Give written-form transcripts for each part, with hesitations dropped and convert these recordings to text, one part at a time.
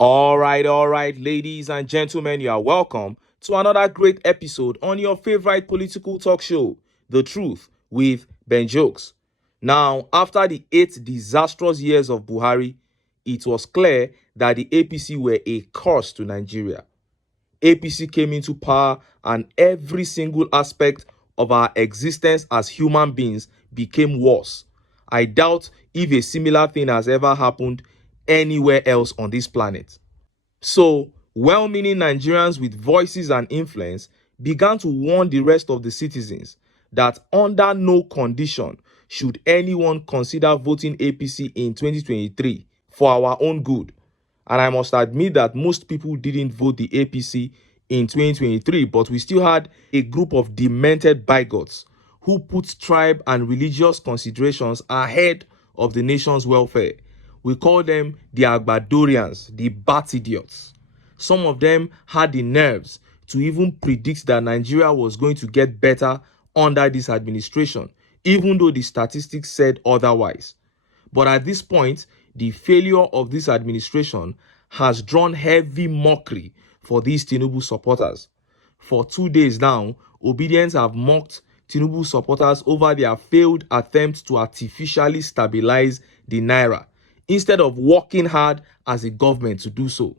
All right, ladies and gentlemen, you are welcome to another great episode on your favorite political talk show, The Truth with Ben Jokes. Now, after the 8 disastrous years of Buhari, it was clear that the APC were a curse to Nigeria. APC came into power and every single aspect of our existence as human beings became worse. I doubt if a similar thing has ever happened anywhere else on this planet. So, well-meaning Nigerians with voices and influence began to warn the rest of the citizens that under no condition should anyone consider voting APC in 2023 for our own good. And I must admit that most people didn't vote the APC in 2023, but we still had a group of demented bigots who put tribe and religious considerations ahead of the nation's welfare. We call them the Agbadorians, the bat idiots. Some of them had the nerves to even predict that Nigeria was going to get better under this administration, even though the statistics said otherwise. But at this point, the failure of this administration has drawn heavy mockery for these TINUBU supporters. For 2 days now, Obidients have mocked TINUBU supporters over their failed attempt to artificially stabilize the Naira, instead of working hard as a government to do so.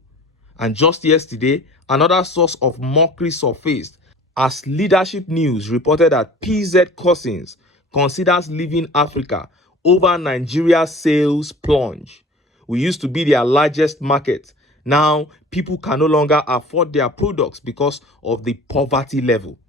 And just yesterday, another source of mockery surfaced as Leadership News reported that PZ Cousins considers leaving Africa over Nigeria's sales plunge. We used to be their largest market. Now, people can no longer afford their products because of the poverty level.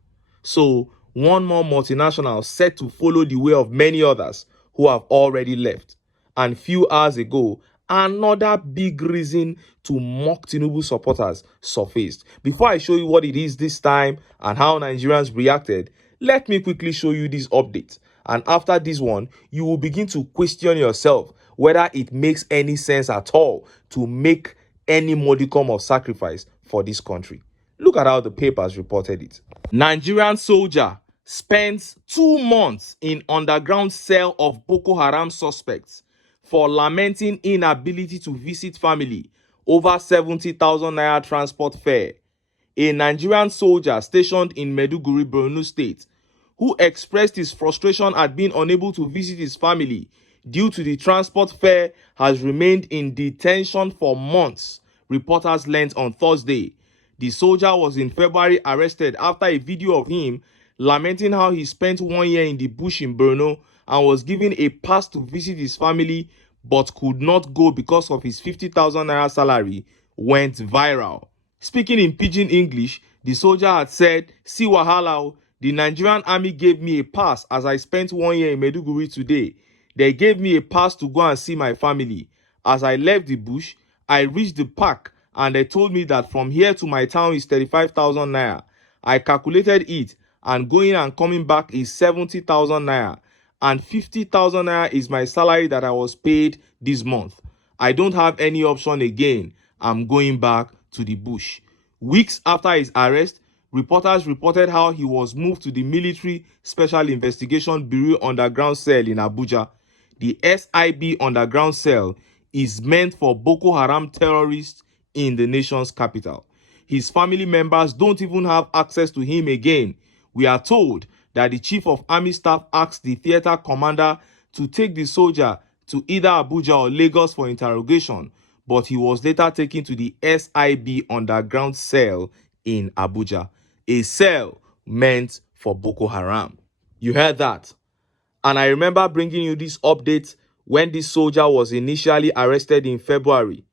So, one more multinational set to follow the way of many others who have already left. And few hours ago, another big reason to mock TINUBU supporters surfaced. Before I show you what it is this time and how Nigerians reacted, let me quickly show you this update. And after this one, you will begin to question yourself whether it makes any sense at all to make any modicum of sacrifice for this country. Look at how the papers reported it. Nigerian soldier spends 2 months in underground cell of Boko Haram suspects for lamenting inability to visit family over 70,000 naira transport fare. A Nigerian soldier stationed in Maiduguri, Borno State, who expressed his frustration at being unable to visit his family due to the transport fare, has remained in detention for months, reporters learned on Thursday. The soldier was in February arrested after a video of him lamenting how he spent 1 year in the bush in Borno and was given a pass to visit his family but could not go because of his 50,000 naira salary, went viral. Speaking in pidgin English, the soldier had said, "See wahala, the Nigerian army gave me a pass as I spent 1 year in Maiduguri today. They gave me a pass to go and see my family. As I left the bush, I reached the park and they told me that from here to my town is 35,000 naira. I calculated it and going and coming back is 70,000 naira. And 50,000 naira is my salary that I was paid this month. I don't have any option again. I'm going back to the bush." Weeks after his arrest, reporters reported how he was moved to the Military Special Investigation Bureau underground cell in Abuja. The SIB underground cell is meant for Boko Haram terrorists in the nation's capital. His family members don't even have access to him again. We are told that the Chief of Army Staff asked the theater commander to take the soldier to either Abuja or Lagos for interrogation, but he was later taken to the SIB underground cell in Abuja, a cell meant for Boko Haram. You heard that? And I remember bringing you this update when this soldier was initially arrested in February.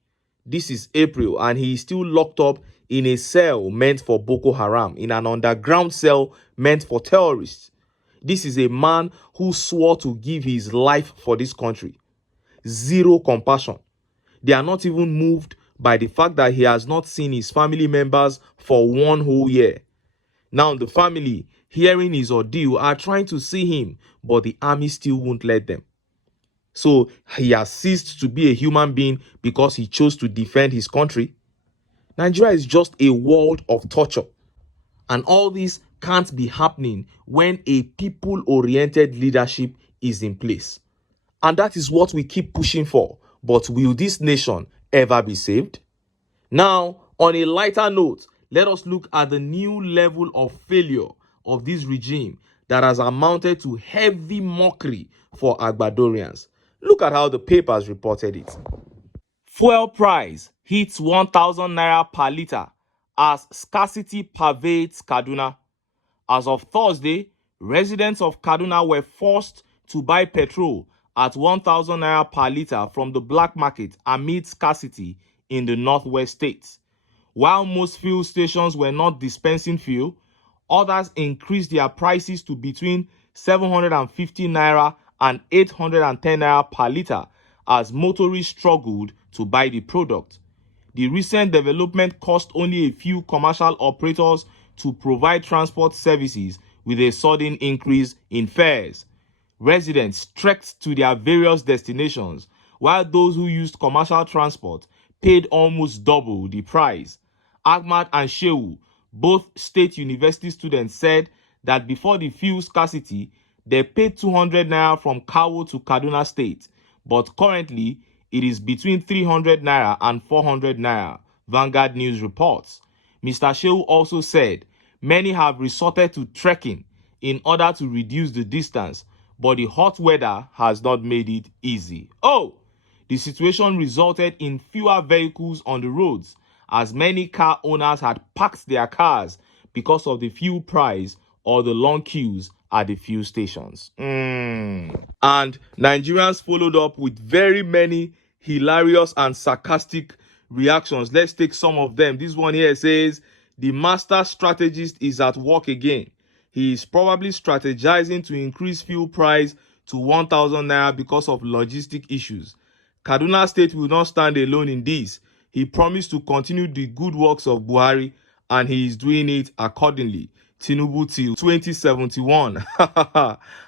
This is April and he is still locked up in a cell meant for Boko Haram, in an underground cell meant for terrorists. This is a man who swore to give his life for this country. Zero compassion. They are not even moved by the fact that he has not seen his family members for 1 whole year. Now the family, hearing his ordeal, are trying to see him, but the army still won't let them. So he has ceased to be a human being because he chose to defend his country. Nigeria is just a world of torture. And all this can't be happening when a people-oriented leadership is in place. And that is what we keep pushing for. But will this nation ever be saved? Now, on a lighter note, let us look at the new level of failure of this regime that has amounted to heavy mockery for Agbadorians. Look at how the papers reported it. Fuel price hits 1,000 naira per litre as scarcity pervades Kaduna. As of Thursday, residents of Kaduna were forced to buy petrol at 1,000 naira per litre from the black market amid scarcity in the northwest states. While most fuel stations were not dispensing fuel, others increased their prices to between 750 naira and 810 naira per litre as motorists struggled to buy the product. The recent development caused only a few commercial operators to provide transport services with a sudden increase in fares. Residents trekked to their various destinations, while those who used commercial transport paid almost double the price. Ahmad and Shehu, both state university students, said that before the fuel scarcity, they paid 200 naira from Kawo to Kaduna State, but currently it is between 300 naira and 400 naira, Vanguard News reports. Mr. Shehu also said many have resorted to trekking in order to reduce the distance, but the hot weather has not made it easy. The situation resulted in fewer vehicles on the roads as many car owners had parked their cars because of the fuel price or the long queues at the fuel stations. And Nigerians followed up with very many hilarious and sarcastic reactions. Let's take some of them. This one here says, the master strategist is at work again. He is probably strategizing to increase fuel price to 1,000 naira because of logistic issues. Kaduna State will not stand alone in this. He promised to continue the good works of Buhari, and he is doing it accordingly. TINUBU till 2071.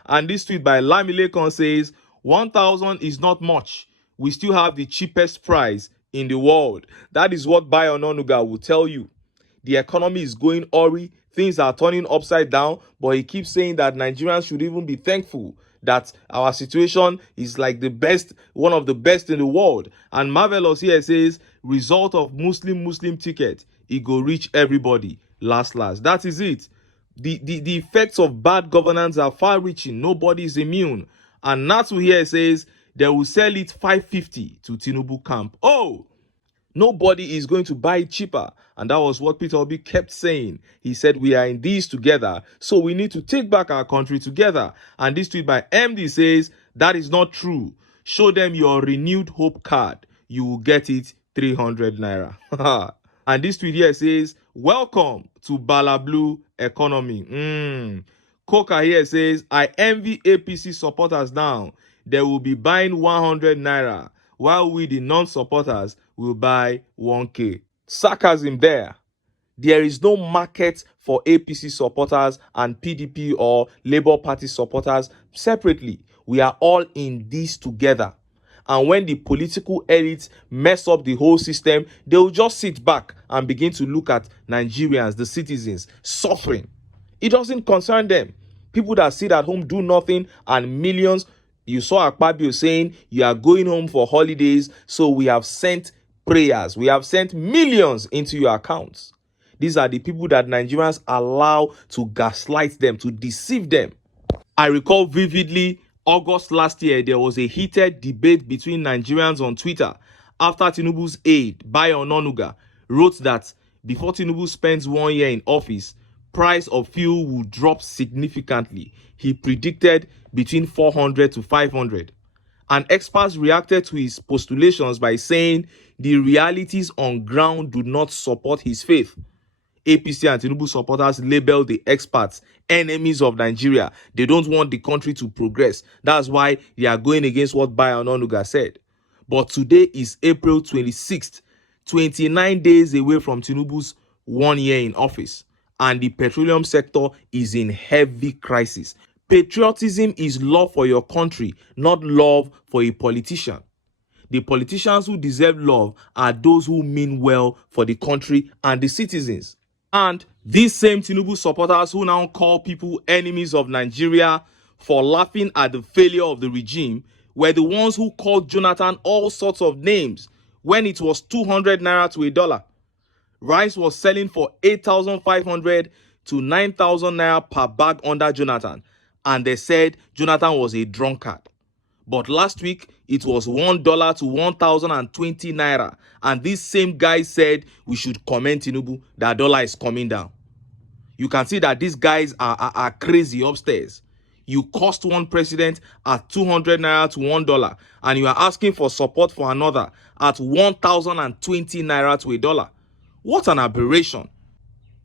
And this tweet by Lamilekan says, 1,000 is not much. We still have the cheapest price in the world. That is what Bayo Onanuga will tell you. The economy is going awry, things are turning upside down, but he keeps saying that Nigerians should even be thankful that our situation is like the best, one of the best in the world. And Marvelous here says, result of Muslim ticket, it go reach everybody last. That is it. The effects of bad governance are far-reaching. Nobody is immune. And Natsu here says they will sell it 550 to TINUBU camp. Nobody is going to buy it cheaper. And that was what Peter Obi kept saying. He said, we are in this together, so we need to take back our country together. And this tweet by MD says, that is not true. Show them your renewed hope card. You will get it 300 naira. And this tweet here says, welcome to Bala Blue economy. Coca here says, I envy APC supporters now. They will be buying 100 naira, while we, the non-supporters, will buy 1k. Sarcasm there. There is no market for APC supporters and PDP or Labour Party supporters separately. We are all in this together. And when the political elites mess up the whole system, they will just sit back and begin to look at Nigerians, the citizens, suffering. It doesn't concern them. People that sit at home do nothing, and millions. You saw Akpabio saying you are going home for holidays, so we have sent prayers. We have sent millions into your accounts. These are the people that Nigerians allow to gaslight them, to deceive them. I recall vividly August last year, there was a heated debate between Nigerians on Twitter after Tinubu's aide, Bayo Onanuga, wrote that before Tinubu spends 1 year in office, price of fuel will drop significantly. He predicted between 400 to 500. And experts reacted to his postulations by saying the realities on ground do not support his faith. APC and Tinubu supporters label the experts enemies of Nigeria. They don't want the country to progress. That's why they are going against what Bayo Onanuga said. But today is April 26th, 29 days away from Tinubu's 1 year in office, and the petroleum sector is in heavy crisis. Patriotism is love for your country, not love for a politician. The politicians who deserve love are those who mean well for the country and the citizens. And these same Tinubu supporters who now call people enemies of Nigeria for laughing at the failure of the regime were the ones who called Jonathan all sorts of names when it was 200 naira to $1. rice was selling for 8,500 to 9,000 naira per bag under Jonathan, and they said Jonathan was a drunkard. But last week, it was $1 to 1,020 naira. And this same guy said we should comment TINUBU that dollar is coming down. You can see that these guys are crazy upstairs. You cost one president at 200 naira to $1, and you are asking for support for another at 1,020 naira to $1. What an aberration.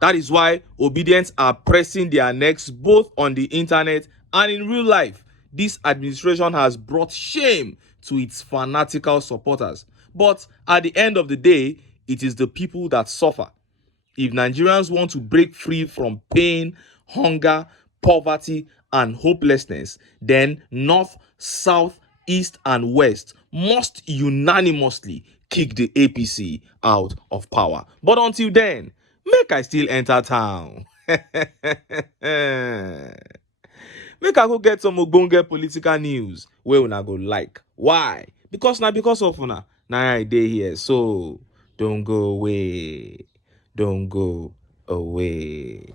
That is why Obidients are pressing their necks both on the internet and in real life. This administration has brought shame to its fanatical supporters. But at the end of the day, it is the people that suffer. If Nigerians want to break free from pain, hunger, poverty, and hopelessness, then North, South, East, and West must unanimously kick the APC out of power. But until then, make I still enter town. Make I go get some ogbonge political news wey una go like. Why? Because of una na I dey here. So don't go away. Don't go away.